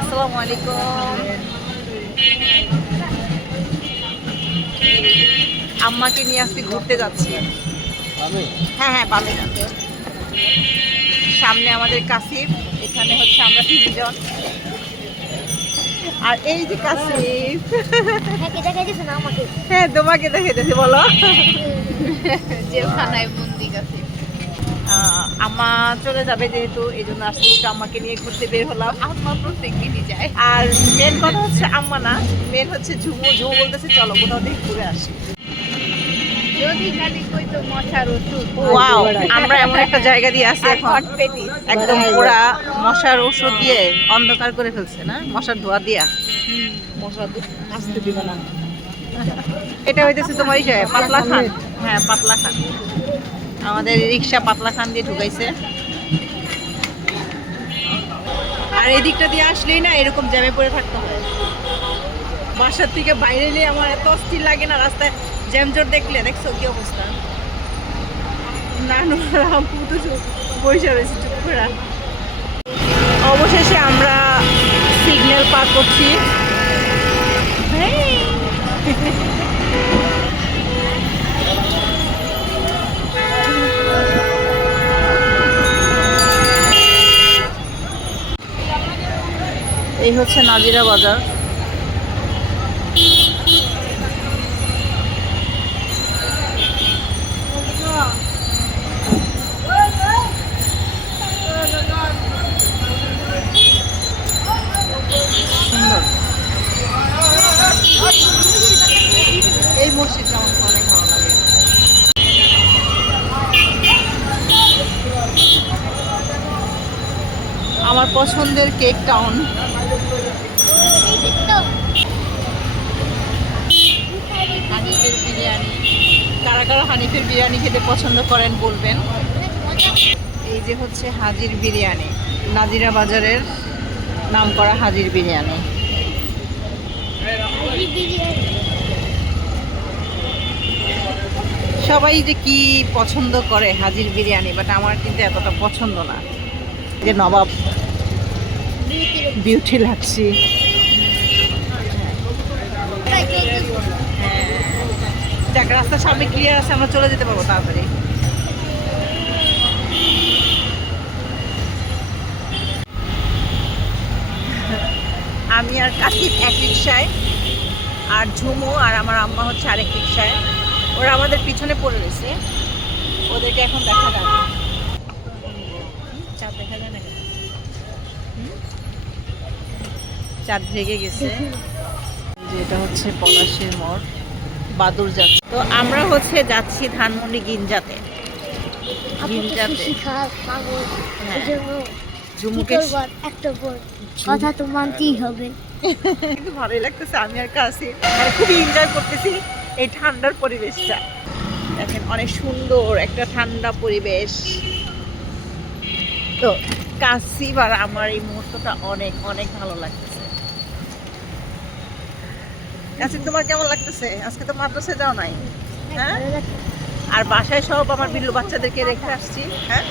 আসসালামু আলাইকুম। আম্মাকে নিয়ে আজকে ঘুরতে যাচ্ছি। হ্যাঁ হ্যাঁ, বামে যাচ্ছে। সামনে আমাদের কাসিফ, এখানে হচ্ছে আমরা তিনজন। আর এই যে কাসিফ, হ্যাঁ তোমাকে দেখেছি, বলো। জেলখানায় বন্দি গেছে। আম্মা চলে যাবে যেহেতু, এই জন্য আজকে একটু আম্মাকে নিয়ে ঘুরতে বের হলাম। আম্মা প্রত্যেক দিনই যায়। আর মেন কথা হচ্ছে আম্মা না, মেন হচ্ছে ঝুমু। ঝুমু বলতেছে চলো কোথাও থেকে ঘুরে আসি। যদি খালি কইতো মশার ওষুধ। ওয়াও, আমরা এমন একটা জায়গা দিয়ে আছি আর এখন, হট পেটি। একদম পুরা মশার ওষুধ দিয়ে অন্ধকার করে ফেলছে না, মশার ধোয়া দিয়া। মশা আসতে দিবে না। এটা হইতেছে তোমার এই যে পাতলা খান। হ্যাঁ, পাতলা খান। আমাদের রিক্সা পাতলা খান দিয়ে ঢুকাইছে। আর এই দিকটা দিয়ে আসলেই না এরকম জ্যামে পড়ে থাকতে হয়। বাসার থেকে বাইরে এলে আমার এত অস্থির লাগে না, রাস্তায় জ্যামজট দেখলে। দেখছো কি অবস্থা? নানু রামপু তো বসে রয়েছে চুপ করে। অবশেষে আমরা সিগন্যাল পার করছি। এই হচ্ছে নাজিরা বাজার। সুন্দর এই মসজিদটা আমার অনেক ভালো লাগে। আমার পছন্দের কেক টাউন। হানিফের বিরিয়ানি, কারা কারা হানিফের বিরিয়ানি খেতে পছন্দ করেন বলবেন। এই যে হচ্ছে হাজির বিরিয়ানি, নাজিরা বাজারের নাম করা হাজির বিরিয়ানি। সবাই যে কি পছন্দ করে হাজির বিরিয়ানি, বাট আমার কিন্তু এতটা পছন্দ না। যে নবাব বিউটি লাগছি। যাক, রাস্তার সামনে ক্লিয়ার আছে, আমরা চলে যেতে পারবো তাড়াতাড়ি। আমি আর কাসিফ এক রিক্সায়, আর ঝুমু আর আমার আম্মা হচ্ছে আরেক রিক্সায়। ওরা আমাদের পিছনে পড়ে রয়েছে, ওদেরকে এখন দেখা যায় না। চাঁদ দেখা যায় না কেন? চাঁদ ঢেকে গেছে। যে এটা হচ্ছে পলাশের মোড়, বাদুর যাচ্ছে। তো আমরা হচ্ছে যাচ্ছি ধানমন্ডি গিঞ্জাতে। গিঞ্জাতে ঝুমুকে কথা তো মানতেই হবে। কিন্তু ভালোই লাগতেছে। আমি আর কাছে মানে খুবই এনজয় করতেছি এই ঠান্ডার পরিবেশটা। দেখেন অনেক সুন্দর একটা ঠান্ডা পরিবেশ। তো কাসিফ আর আমার এই মুহূর্তটা অনেক অনেক ভালো লাগতেছে। কাসিফ, তোমার কেমন লাগতেছে? আজকে তো মাদ্রাসায় যাও নাই, হ্যাঁ? আর বাসায় সব আমার বিল্লু বাচ্চাদেরকে রেখে আসছি। হ্যাঁ,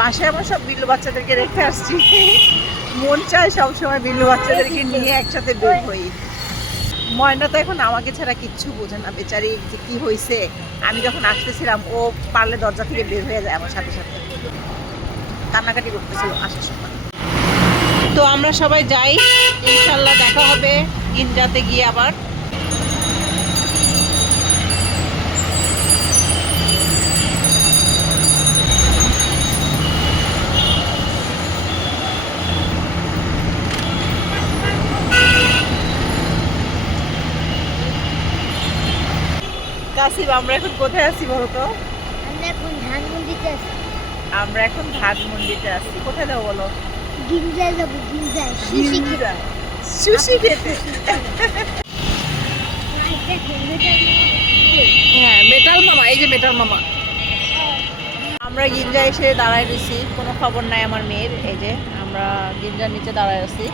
বাসায় আমার সব বিল্লু বাচ্চাদেরকে রেখে আসছি। মন চায় সবসময় বিল্লু বাচ্চাদেরকে নিয়ে একসাথে বের হই। ময়না তো এখন আমাকে ছাড়া কিচ্ছু বোঝে না, বেচারি যে কি হয়েছে। আমি যখন আসতেছিলাম ও পারলে দরজা থেকে বের হয়ে যায় আমার সাথে সাথে, কান্নাকাটি করতেছিল আসার সময়। তো আমরা সবাই যাই, ইনশাল্লাহ দেখা হবে গিঞ্জাতে গিয়ে আবার। কাসিফ, আমরা এখন কোথায় আছি বলো তো? আমরা এখন ধানমন্ডিতে আছি। আমরা এখন ধানমন্ডিতে আছি। কোথায় যাবো বলো? গিঞ্জায় যাবো, গিঞ্জায় সুশি খেতে। সুশি খেতে। হ্যাঁ, মেটাল মামা, এই যে মেটাল মামা। আমরা গিঞ্জা এসে দাঁড়ায় রয়েছি, কোনো খবর নাই আমার মেয়ের। এই যে আমরা গিঞ্জার নিচে দাঁড়ায় আছি।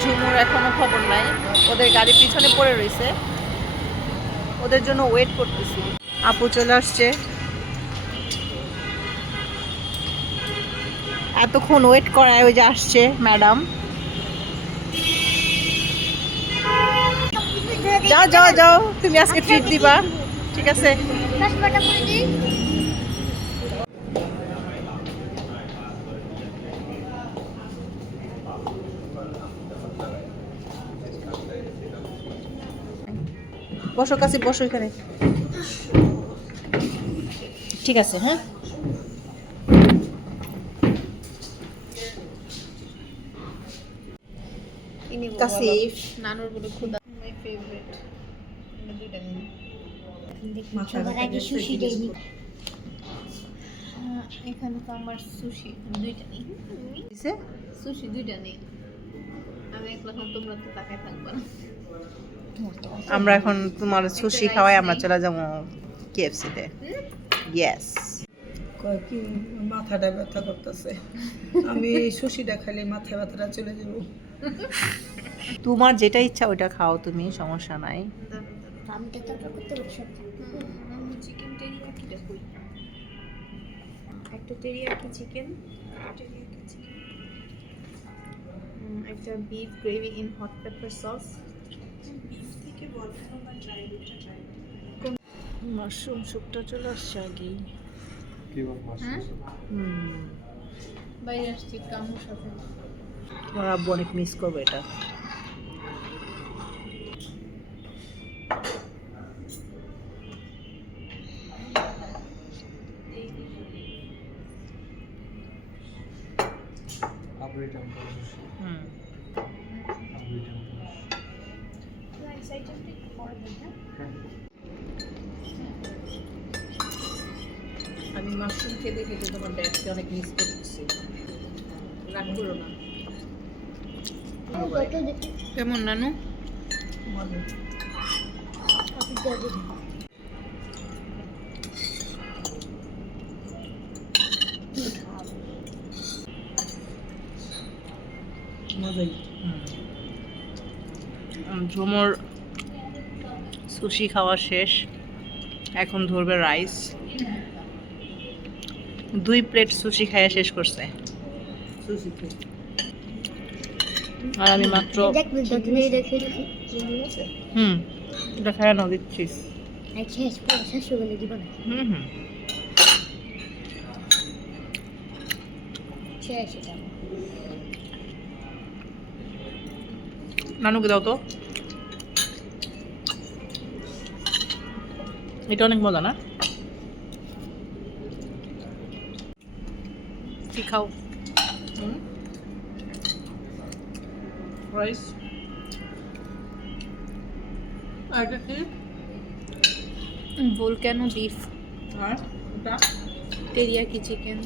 ঝুমুর এখনো খবর নাই, ওদের গাড়ি পিছনে পড়ে রয়েছে, ওদের জন্য ওয়েট করতেছি। আপু চলে আসছে, এতক্ষণ ওয়েট করায় ওই যে আসছে ম্যাডাম। যাও যাও যাও, তুমি আজকে ট্রিট দিবা, ঠিক আছে? চশমাটা পরে দিই। বসো কাছে, বসো এখানে। ঠিক আছে, হ্যাঁ। কাসিফ নানুর বলে খুদা মাই ফেভারিট। দুইটা নিন। সবার আগে সুশি দেয়নি। এখানে তো আমার সুশি দুইটা নেই। দিছে? সুশি দুইটা নেই। আমি একলা খান, তোমরা তো তাকায় থাকবা না। আমরা এখন তোমার সুশি খাওয়াই আমরা চলে যাবো কেএফসি তে। ইয়েস। কয় কি মাথাটা ব্যথা করতেছে, আমি সুশিটা খাইলে মাথা ব্যথাটা চলে যাব। তোমার যেটা ইচ্ছা ওইটা খাও তুমি, সমস্যা নাই। আমি তো তর্ক করতে বসে। চিকেন টেরিয়াকিটা কই? একটা টেরিয়াকি চিকেন, একটা beef gravy in hot paper sauce. Mushroom স্যুপটা চলে আসছে আগেই। হ্যাঁ, বাইরে আসছি কামুর সাথে। তোমার আব্বু অনেক মিস করবে এটা। হুম। আমি মাশরুম খেতে খেতে তোমার ড্যাডকে অনেক মিস করতেছি। রাগ করো না। কেমন নানু? মজাই। ঝুমুর সুশি খাওয়া শেষ, এখন ধরবে রাইস। 2 প্লেট সুশি খাইয়া শেষ করছে। সুশি খাই। আর আমি মাত্র দেখবেন তো তুমি দেখে দেখি। এটা খাইয়া নাও, দিচ্ছি। আচ্ছা শাশু বলে দিব না। হুম। শেষ এটা। নানুকে দাও তো। এটা অনেক মজা না? কি খাও? রাইস। আর এটা কি? ভোলকানো বিফ, আর এটা? টেরিয়াকি চিকেন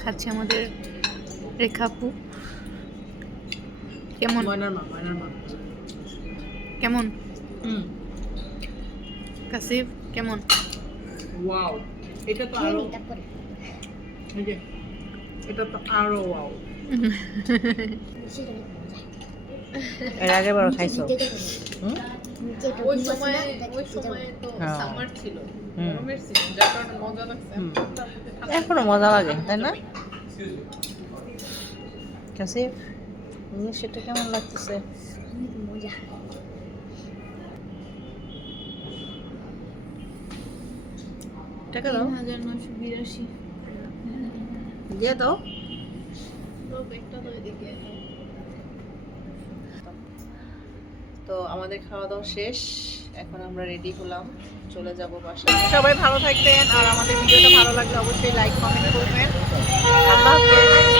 খাচ্ছে আমাদের রেখাপু। কেমন ময়নার মা। কেমন হুম। কাসিফ কেমন? ওয়াও, এটা তো আরো, তারপরে এই যে এটা তো আরো ওয়াও। এর আগে বার খাইছো? হুম? ওই সময় তো হ্যাঁ। সামার ছিল, হুম। গরমের সিজন, যার কারণে মজা লাগছে। হুম। এখনো মজা লাগে, তাই না? কাছে সেটা কেমন লাগতেছে? মজা। টাকা দাও, 3982। দিয়ে দাও। তো আমাদের খাওয়া দাওয়া শেষ, এখন আমরা রেডি হলাম, চলে যাব বাসায়। সবাই ভালো থাকবেন, আর আমাদের ভিডিওটা ভালো লাগলে অবশ্যই লাইক কমেন্ট করবেন। আল্লাহ হাফেজ।